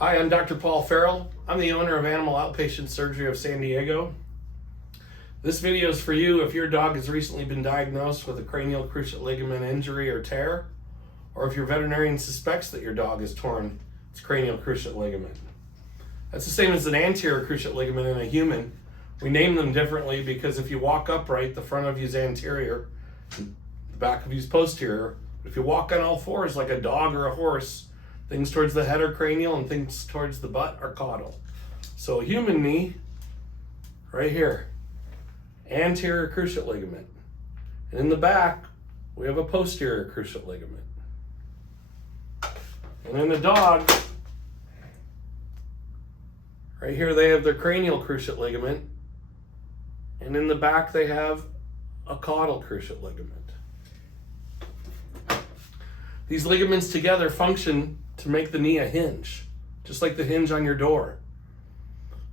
Hi, I'm Dr. Paul Farrell. I'm the owner of Animal Outpatient Surgery of San Diego. This video is for you if your dog has recently been diagnosed with a cranial cruciate ligament injury or tear, or if your veterinarian suspects that your dog has torn its cranial cruciate ligament. That's the same as an anterior cruciate ligament in a human. We name them differently because if you walk upright, the front of you is anterior, the back of you is posterior. If you walk on all fours like a dog or a horse, things towards the head are cranial and things towards the butt are caudal. So a human knee, right here, anterior cruciate ligament. And in the back, we have a posterior cruciate ligament. And in the dog, right here they have their cranial cruciate ligament. And in the back they have a caudal cruciate ligament. These ligaments together function to make the knee a hinge, just like the hinge on your door.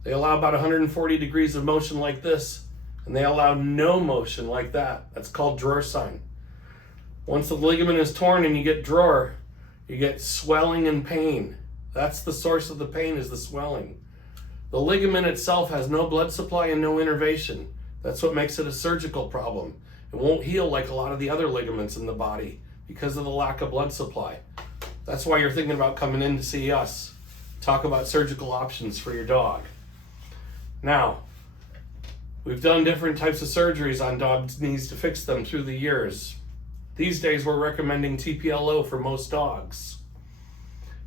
They allow about 140 degrees of motion like this, and they allow no motion like that. That's called drawer sign. Once the ligament is torn and you get drawer, you get swelling and pain. That's the source of the pain, is the swelling. The ligament itself has no blood supply and no innervation. That's what makes it a surgical problem. It won't heal like a lot of the other ligaments in the body because of the lack of blood supply. That's why you're thinking about coming in to see us. Talk about surgical options for your dog. Now, we've done different types of surgeries on dogs' knees to fix them through the years. These days we're recommending TPLO for most dogs.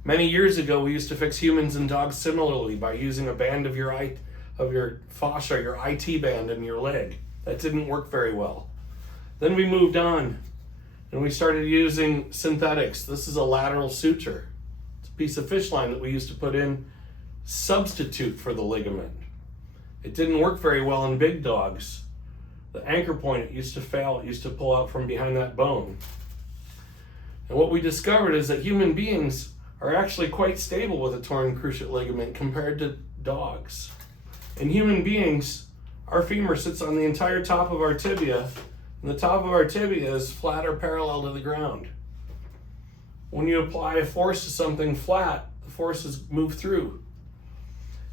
Many years ago we used to fix humans and dogs similarly by using a band of your fascia, your IT band in your leg. That didn't work very well. Then we moved on and we started using synthetics. This is a lateral suture. It's a piece of fish line that we used to put in substitute for the ligament. It didn't work very well in big dogs. The anchor point, it used to fail. It used to pull out from behind that bone. And what we discovered is that human beings are actually quite stable with a torn cruciate ligament compared to dogs. In human beings, our femur sits on the entire top of our tibia, and the top of our tibia is flat or parallel to the ground. When you apply a force to something flat, the forces move through.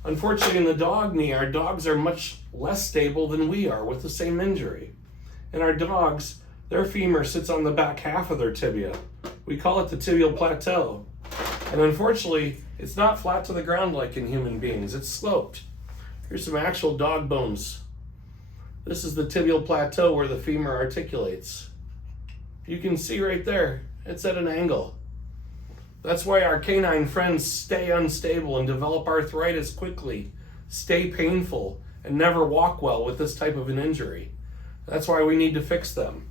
Unfortunately, in the dog knee, our dogs are much less stable than we are with the same injury. In our dogs, their femur sits on the back half of their tibia. We call it the tibial plateau. And unfortunately, it's not flat to the ground like in human beings, it's sloped. Here's some actual dog bones. This is the tibial plateau where the femur articulates. You can see right there, it's at an angle. That's why our canine friends stay unstable and develop arthritis quickly, stay painful, and never walk well with this type of an injury. That's why we need to fix them.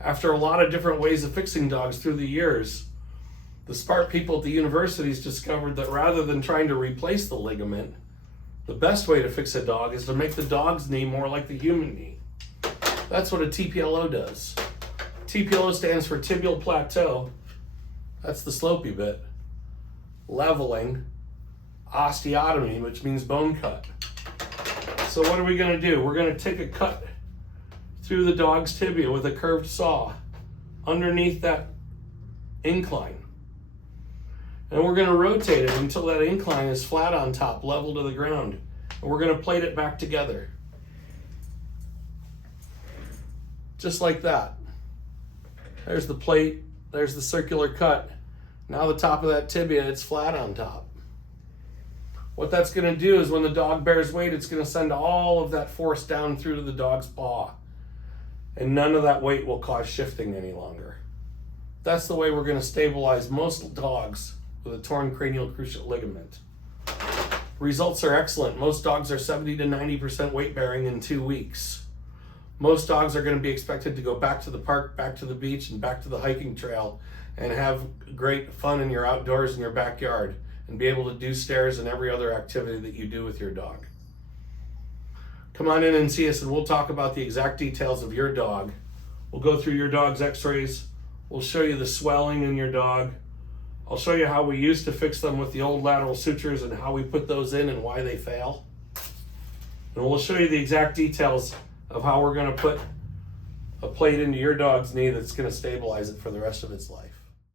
After a lot of different ways of fixing dogs through the years, the smart people at the universities discovered that rather than trying to replace the ligament, the best way to fix a dog is to make the dog's knee more like the human knee. That's what a TPLO does. TPLO stands for Tibial Plateau. That's the slopey bit. Leveling Osteotomy, which means bone cut. So what are we going to do? We're going to take a cut through the dog's tibia with a curved saw underneath that incline. And we're going to rotate it until that incline is flat on top, level to the ground. And we're going to plate it back together. Just like that. There's the plate, there's the circular cut. Now the top of that tibia, it's flat on top. What that's going to do is when the dog bears weight, it's going to send all of that force down through to the dog's paw. And none of that weight will cause shifting any longer. That's the way we're going to stabilize most dogs with a torn cranial cruciate ligament. Results are excellent. Most dogs are 70 to 90% weight bearing in 2 weeks. Most dogs are going to be expected to go back to the park, back to the beach, and back to the hiking trail and have great fun in your outdoors in your backyard and be able to do stairs and every other activity that you do with your dog. Come on in and see us and we'll talk about the exact details of your dog. We'll go through your dog's x-rays. We'll show you the swelling in your dog. I'll show you how we used to fix them with the old lateral sutures and how we put those in and why they fail. And we'll show you the exact details of how we're going to put a plate into your dog's knee that's going to stabilize it for the rest of its life.